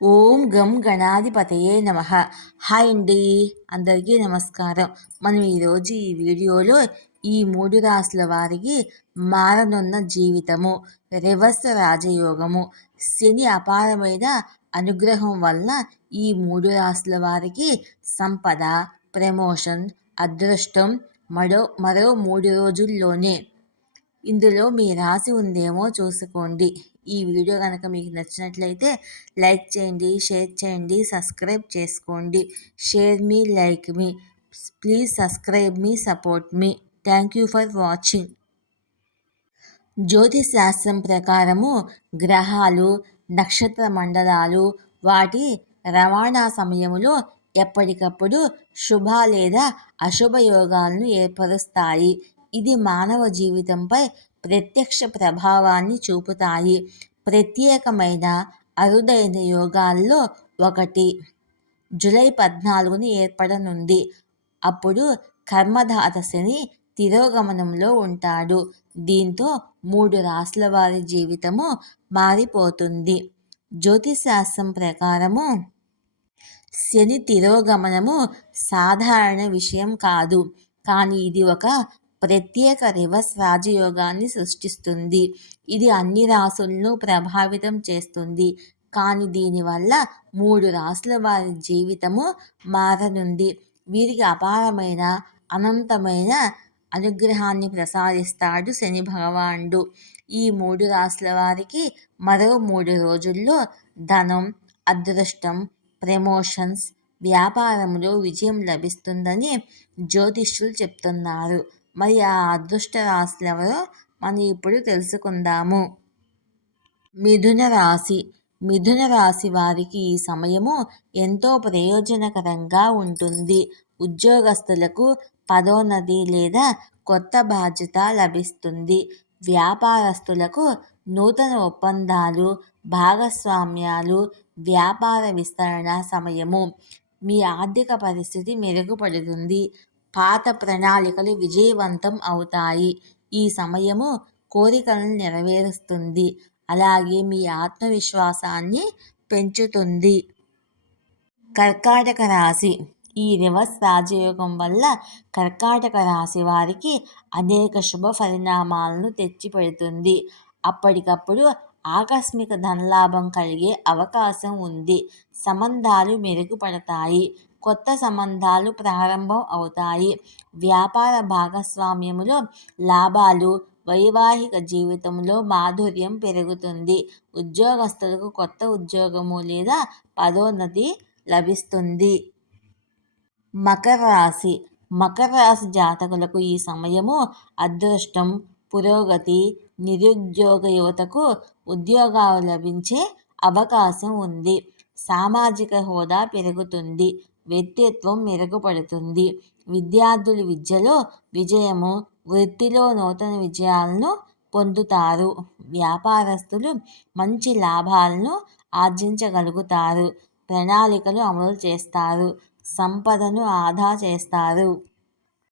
ఓం గం గణాధిపతయే నమ. హాయ్ అండి. అందరికీ నమస్కారం. మనం ఈరోజు ఈ వీడియోలో ఈ మూడు రాసుల వారికి మారనున్న జీవితము రివర్స్ రాజయోగము శని అపారమైన అనుగ్రహం వల్ల ఈ మూడు రాసుల వారికి సంపద ప్రమోషన్ అదృష్టం మరో మరో మూడు రోజుల్లోనే. ఇందులో మీ రాసి ఉందేమో చూసుకోండి. ఈ వీడియో కనుక మీకు నచ్చినట్లయితే లైక్ చేయండి షేర్ చేయండి సబ్స్క్రైబ్ చేసుకోండి. షేర్ మీ లైక్ మీ. ప్లీజ్ సబ్స్క్రైబ్ మీ support me. Thank you for watching. జ్యోతిష్ శాస్త్రం ప్రకారము గ్రహాలు నక్షత్ర మండలాలు వాటి రవాణా సమయములో ఎప్పటికప్పుడు శుభ లేదా అశుభ యోగాలను ఏర్పరుస్తాయి. ఇది మానవ జీవితంపై ప్రత్యక్ష ప్రభావాన్ని చూపుతాయి. ప్రత్యేకమైన అరుదైన యోగాల్లో ఒకటి. జూలై పద్నాలుగుని ఏర్పడనుంది. అప్పుడు కర్మధాత శని తిరోగమనంలో ఉంటాడు. దీంతో మూడు రాసుల వారి జీవితము మారిపోతుంది. జ్యోతిశాస్త్రం ప్రకారము శని తిరోగమనము సాధారణ విషయం కాదు. కానీ ఇది ఒక ప్రత్యేక రివర్స్ రాజయోగాన్ని సృష్టిస్తుంది. ఇది అన్ని రాసులను ప్రభావితం చేస్తుంది. కానీ దీనివల్ల మూడు రాసుల వారి జీవితము మారనుంది. వీరికి అపారమైన అనంతమైన అనుగ్రహాన్ని ప్రసాదిస్తాడు శని భగవానుడు. ఈ మూడు రాసుల వారికి మరో మూడు రోజుల్లో ధనం అదృష్టం ప్రమోషన్స్ వ్యాపారంలో విజయం లభిస్తుందని జ్యోతిష్యులు చెప్తున్నారు. మరి ఆ అదృష్ట రాశులు ఎవరో మనం ఇప్పుడు తెలుసుకుందాము. మిథున రాశి. మిథున రాశి వారికి ఈ సమయము ఎంతో ప్రయోజనకరంగా ఉంటుంది. ఉద్యోగస్తులకు పదోన్నతి లేదా కొత్త బాధ్యత లభిస్తుంది. వ్యాపారస్తులకు నూతన ఒప్పందాలు భాగస్వామ్యాలు వ్యాపార విస్తరణ సమయము. మీ ఆర్థిక పరిస్థితి మెరుగుపడుతుంది. పాత ప్రణాళికలు విజయవంతం అవుతాయి. ఈ సమయము కోరికలను నెరవేరుస్తుంది. అలాగే మీ ఆత్మవిశ్వాసాన్ని పెంచుతుంది. కర్కాటక రాశి. ఈ రివర్స్ రాజయోగం వల్ల కర్కాటక రాశి వారికి అనేక శుభ పరిణామాలను తెచ్చిపెడుతుంది. అప్పటికప్పుడు ఆకస్మిక ధనలాభం కలిగే అవకాశం ఉంది. సంబంధాలు మెరుగుపడతాయి. కొత్త సంబంధాలు ప్రారంభం అవుతాయి. వ్యాపార భాగస్వామ్యములో లాభాలు వైవాహిక జీవితంలో మాధుర్యం పెరుగుతుంది. ఉద్యోగస్తులకు కొత్త ఉద్యోగము లేదా పదోన్నతి లభిస్తుంది. మకర రాశి. మకర రాశి జాతకులకు ఈ సమయము అదృష్టం పురోగతి నిరుద్యోగ యువతకు ఉద్యోగాలు లభించే అవకాశం ఉంది. సామాజిక హోదా పెరుగుతుంది. వ్యక్తిత్వం మెరుగుపడుతుంది. విద్యార్థులు విద్యలో విజయము వృత్తిలో నూతన విజయాలను పొందుతారు. వ్యాపారస్తులు మంచి లాభాలను ఆర్జించగలుగుతారు. ప్రణాళికలు అమలు చేస్తారు. సంపదను ఆదా చేస్తారు.